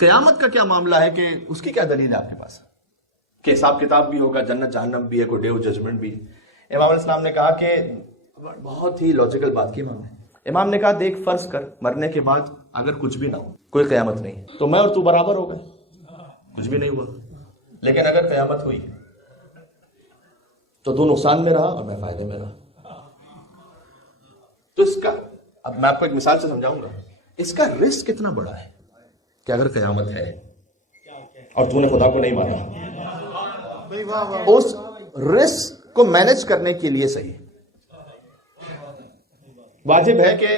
قیامت کا کیا معاملہ ہے کہ اس کی کیا دلیل ہے آپ کے پاس کہ حساب کتاب بھی ہوگا, جنت جہنم بھی ہے, کوئی ڈے آف ججمنٹ بھی. امام علیہ السلام نے کہا کہ بہت ہی لاجیکل بات کی امام نے. امام نے کہا دیکھ فرض کر مرنے کے بعد اگر کچھ بھی نہ ہو, کوئی قیامت نہیں, تو میں اور تو برابر ہو گئے, کچھ بھی نہیں ہوا. لیکن اگر قیامت ہوئی تو نقصان میں رہا اور میں فائدے میں رہا. تو اس کا اب میں آپ کو ایک مثال سے سمجھاؤں گا. اس کا رسک کتنا بڑا ہے کہ اگر قیامت ہے اور تو نے خدا کو نہیں مانا, اس رسک کو مینج کرنے کے لیے صحیح واجب ہے کہ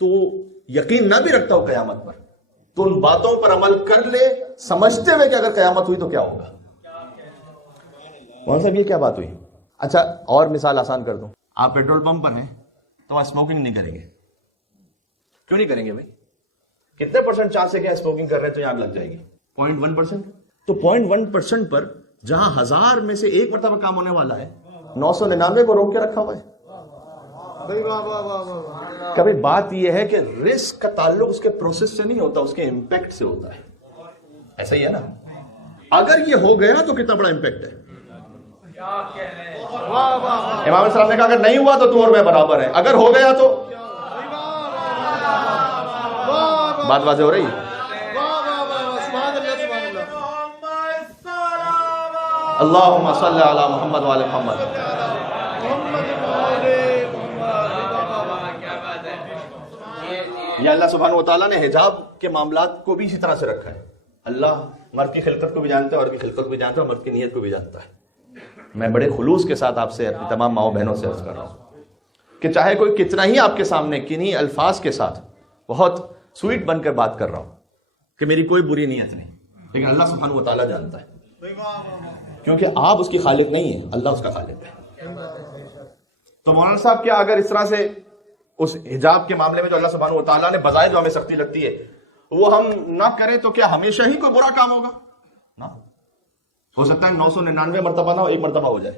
تو یقین نہ بھی رکھتا ہو قیامت پر, تو ان باتوں پر عمل کر لے سمجھتے ہوئے کہ اگر قیامت ہوئی تو کیا ہوگا. کون صاحب یہ کیا بات ہوئی؟ اچھا اور مثال آسان کر دوں. آپ پیٹرول پمپ پر ہیں تو وہاں اسموکنگ نہیں کریں گے. کیوں نہیں کریں گے بھائی؟ کتنے پرسنٹ چانس ہے کہ اسموکنگ کر رہے ہیں تو یہاں لگ جائے گی؟ 0.1%. تو 0.1% پر جہاں 1000 میں سے ایک مرتبہ کام ہونے والا ہے, 999 کو روک کے رکھا ہوا ہے. کبھی بات یہ ہے کہ رسک کا تعلق اس کے پروسیس سے نہیں ہوتا, اس کے امپیکٹ سے ہوتا ہے. ایسا ہی ہے نا, اگر یہ ہو گیا تو کتنا بڑا امپیکٹ ہے. امام صاحب نے کہا اگر نہیں ہوا تو اور میں برابر ہے, اگر ہو گیا تو بات واضح ہو رہی. اللہم صلی علی محمد وعلی محمد. یہ اللہ سبحانہ وتعالیٰ نے حجاب کے معاملات کو بھی اسی طرح سے رکھا ہے. اللہ مرد کی خلقت کو بھی جانتا ہے, عورت کی خلقت کو بھی جانتا ہے, مرد کی نیت کو بھی جانتا ہے. میں بڑے خلوص کے ساتھ آپ سے, اپنی تمام ماؤں بہنوں سے عرض کر رہا ہوں کہ چاہے کوئی کتنا ہی آپ کے سامنے کنہی الفاظ کے ساتھ بہت سویٹ بن کر بات کر رہا ہوں کہ میری کوئی بری نیت نہیں, لیکن اللہ سبحانہ وتعالیٰ جانتا ہے, کیونکہ آپ اس کی خالق نہیں ہیں, اللہ اس کا خالق ہے. تو مولانا صاحب کیا اگر اس طرح سے اس حجاب کے معاملے میں جو اللہ سبحانہ وتعالیٰ نے بظاہر جو ہمیں سختی لگتی ہے وہ ہم نہ کریں تو کیا ہمیشہ ہی کوئی برا کام ہوگا؟ نہ ہو سکتا ہے 999 مرتبہ نہ ہو, ایک مرتبہ ہو جائے.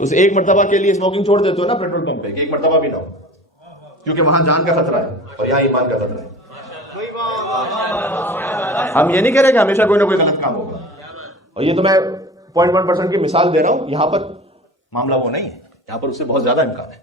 اس ایک مرتبہ کے لیے اسموکنگ چھوڑ دیتے ہو نا پیٹرول پمپ پہ, ایک مرتبہ بھی نہ ہو, کیونکہ وہاں جان کا خطرہ ہے اور یہاں ایمان کا خطرہ ہے. ہم یہ نہیں کہہ رہے کہ ہمیشہ کوئی نہ کوئی غلط کام ہوگا, اور یہ تو میں 0.1% کی مثال دے رہا ہوں. یہاں پر معاملہ وہ نہیں ہے, یہاں پر اس سے بہت زیادہ امکان ہے.